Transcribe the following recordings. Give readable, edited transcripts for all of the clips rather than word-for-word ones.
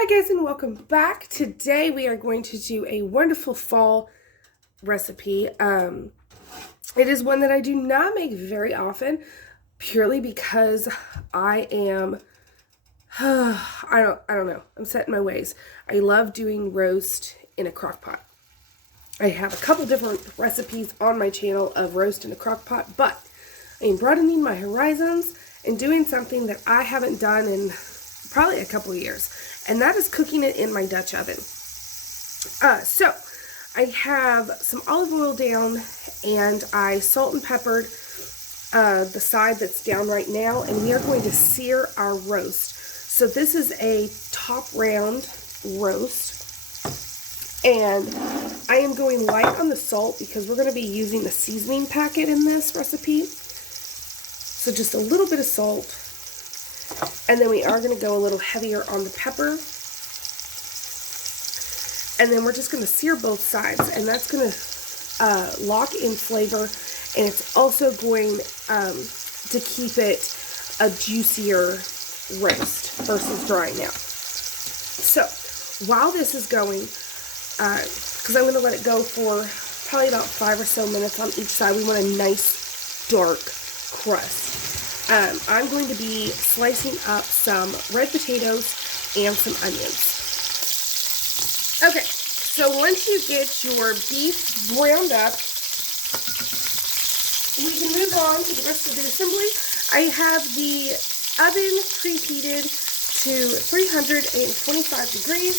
Hi guys and welcome back. Today we are going to do a wonderful fall recipe. It is one that I do not make very often purely because I am I don't know. I'm set in my ways. I love doing roast in a crock pot. I have a couple different recipes on my channel of roast in a crock pot, but I am broadening my horizons and doing something that I haven't done in probably a couple of years, and that is cooking it in my Dutch oven. So I have some olive oil down, and I salt and peppered the side that's down right now, and we are going to sear our roast. So this is a top round roast, and I am going light on the salt because we're going to be using the seasoning packet in this recipe. So just a little bit of salt. And then we are going to go a little heavier on the pepper. And then we're just going to sear both sides. And that's going to lock in flavor. And it's also going to keep it a juicier roast versus drying out. So while this is going, because I'm going to let it go for probably about 5 or so minutes on each side. We want a nice dark crust. I'm going to be slicing up some red potatoes and some onions. Okay, so once you get your beef browned up, we can move on to the rest of the assembly. I have the oven preheated to 325 degrees.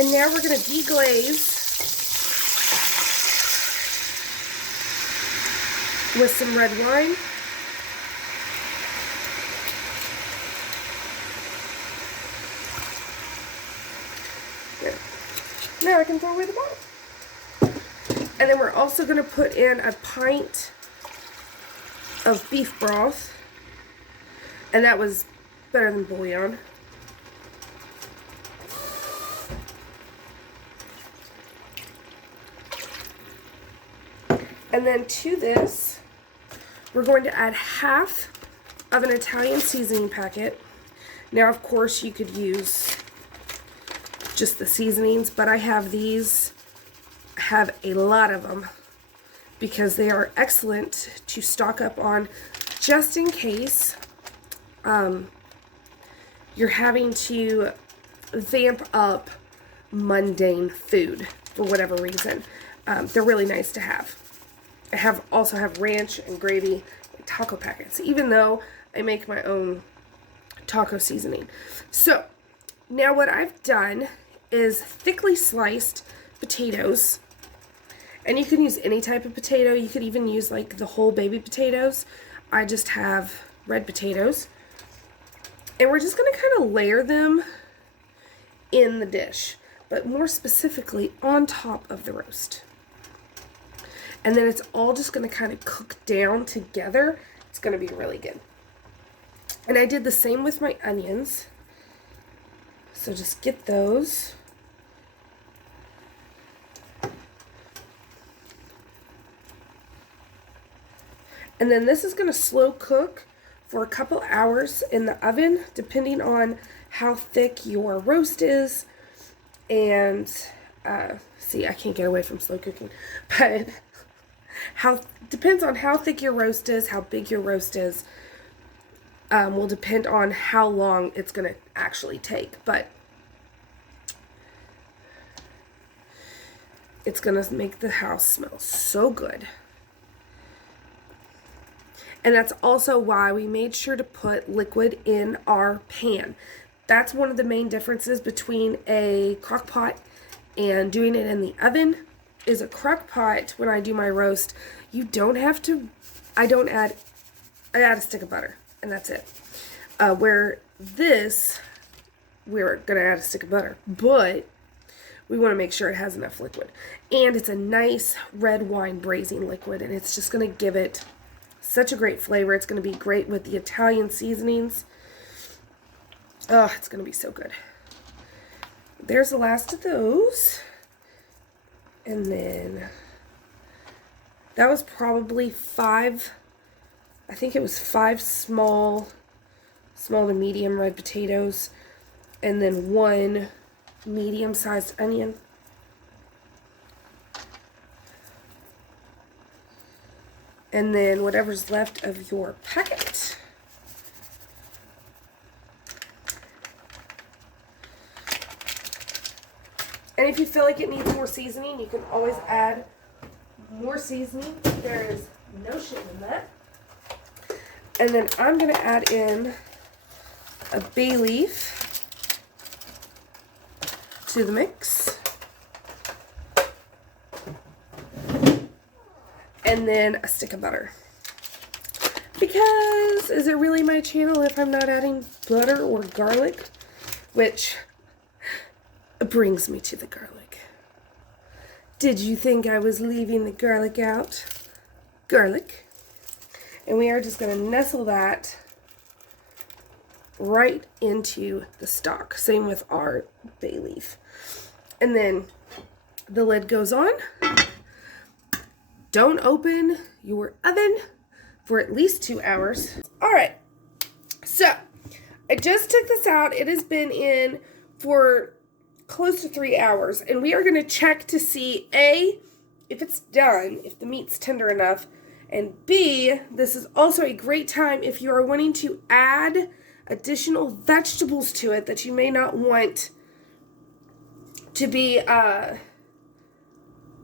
And now we're going to deglaze with some red wine. Now I can throw away the bottle. And then we're also going to put in a pint of beef broth. And that was better than bouillon. And then to this, we're going to add half of an Italian seasoning packet. Now, of course, you could use just the seasonings, but I have these, I have a lot of them because they are excellent to stock up on just in case you're having to vamp up mundane food for whatever reason. They're really nice to have. I also have ranch and gravy and taco packets, even though I make my own taco seasoning. So now what I've done is thickly sliced potatoes, and you can use any type of potato. You could even use like the whole baby potatoes. I just have red potatoes, and we're just going to kind of layer them in the dish, but more specifically on top of the roast. And then it's all just going to kind of cook down together. It's going to be really good. And I did the same with my onions. So just get those. And then this is going to slow cook for a couple hours in the oven, depending on how thick your roast is. And, see, I can't get away from slow cooking. But depends on how thick your roast is, how big your roast is. Will depend on how long it's going to actually take. But it's going to make the house smell so good. And that's also why we made sure to put liquid in our pan. That's one of the main differences between a crock pot and doing it in the oven. Is a crock pot, when I do my roast, you don't have to, I add a stick of butter, and that's it. Where this, we're going to add a stick of butter, but we want to make sure it has enough liquid. And it's a nice red wine braising liquid, and it's just going to give it such a great flavor. It's going to be great with the Italian seasonings. Oh, it's going to be so good. There's the last of those. And then that was probably 5, I think it was 5 small to medium red potatoes. and then 1 medium-sized onion. And then whatever's left of your packet. And if you feel like it needs more seasoning, you can always add more seasoning. There is no shame in that. And then I'm going to add in a bay leaf to the mix. And then a stick of butter. Because is it really my channel if I'm not adding butter or garlic? Which brings me to the garlic. Did you think I was leaving the garlic out? Garlic. And we are just going to nestle that right into the stock. Same with our bay leaf. And then the lid goes on. Don't open your oven for at least 2 hours. All right. So I just took this out. It has been in for close to 3 hours. And we are going to check to see, A, if it's done, if the meat's tender enough. And B, this is also a great time if you are wanting to add additional vegetables to it that you may not want to be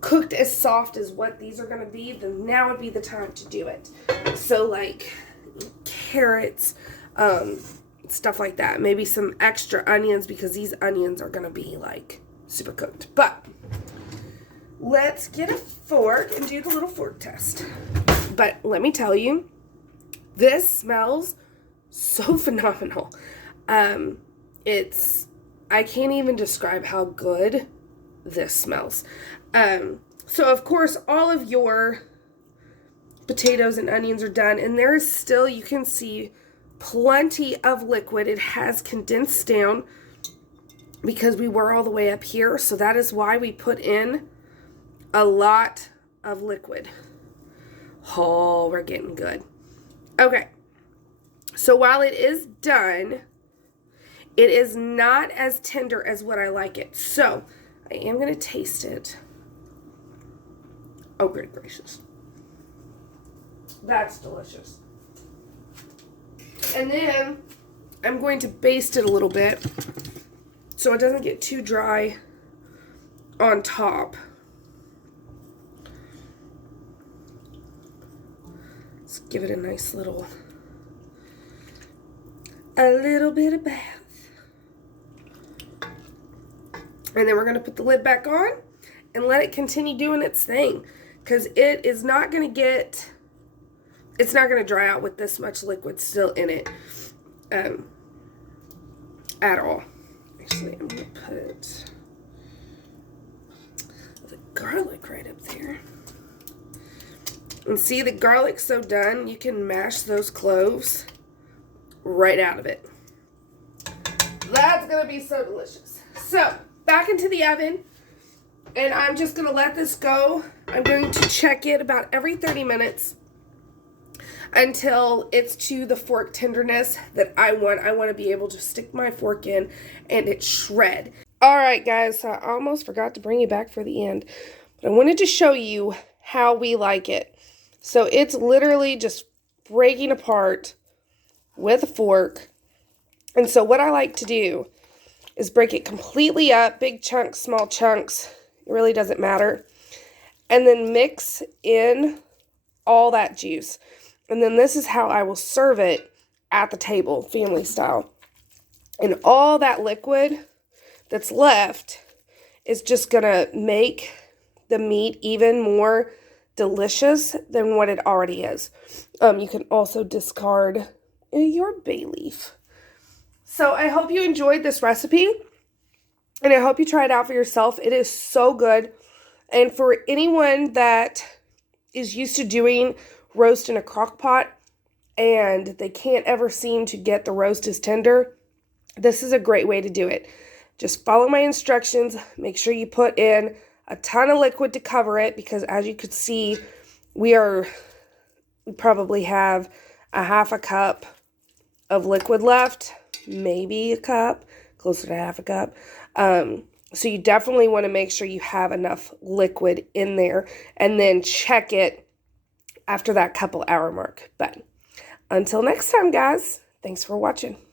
cooked as soft as what these are going to be, then now would be the time to do it. So like carrots, stuff like that. Maybe some extra onions because these onions are going to be like super cooked. But let's get a fork and do the little fork test. But let me tell you, this smells so phenomenal. I can't even describe how good this smells. So of course, all of your potatoes and onions are done, and there is still, you can see, plenty of liquid. It has condensed down because we were all the way up here, so that is why we put in a lot of liquid. Oh, we're getting good. Okay, so while it is done, it is not as tender as what I like it. So I am going to taste it. Oh, great gracious. That's delicious. And then I'm going to baste it a little bit so it doesn't get too dry on top. Let's give it a nice little bit of bath. And then we're going to put the lid back on and let it continue doing its thing. Because it is not going to get, it's not going to dry out with this much liquid still in it at all. Actually, I'm going to put the garlic right up there. And see, the garlic's so done, you can mash those cloves right out of it. That's going to be so delicious. So, back into the oven, and I'm just going to let this go. I'm going to check it about every 30 minutes until it's to the fork tenderness that I want. I want to be able to stick my fork in and it shred. All right, guys, so I almost forgot to bring you back for the end, but I wanted to show you how we like it. So it's literally just breaking apart with a fork. And so what I like to do is break it completely up, big chunks, small chunks. It really doesn't matter. And then mix in all that juice. And then this is how I will serve it at the table, family style. And all that liquid that's left is just going to make the meat even more delicious than what it already is. You can also discard your bay leaf. So I hope you enjoyed this recipe, and I hope you try it out for yourself. It is so good. And for anyone that is used to doing roast in a crock pot and they can't ever seem to get the roast as tender, this is a great way to do it. Just follow my instructions. Make sure you put in a ton of liquid to cover it, because as you could see, we probably have a half a cup of liquid left, maybe a cup, closer to half a cup. So you definitely want to make sure you have enough liquid in there, and then check it after that couple hour mark. But until next time, guys, thanks for watching.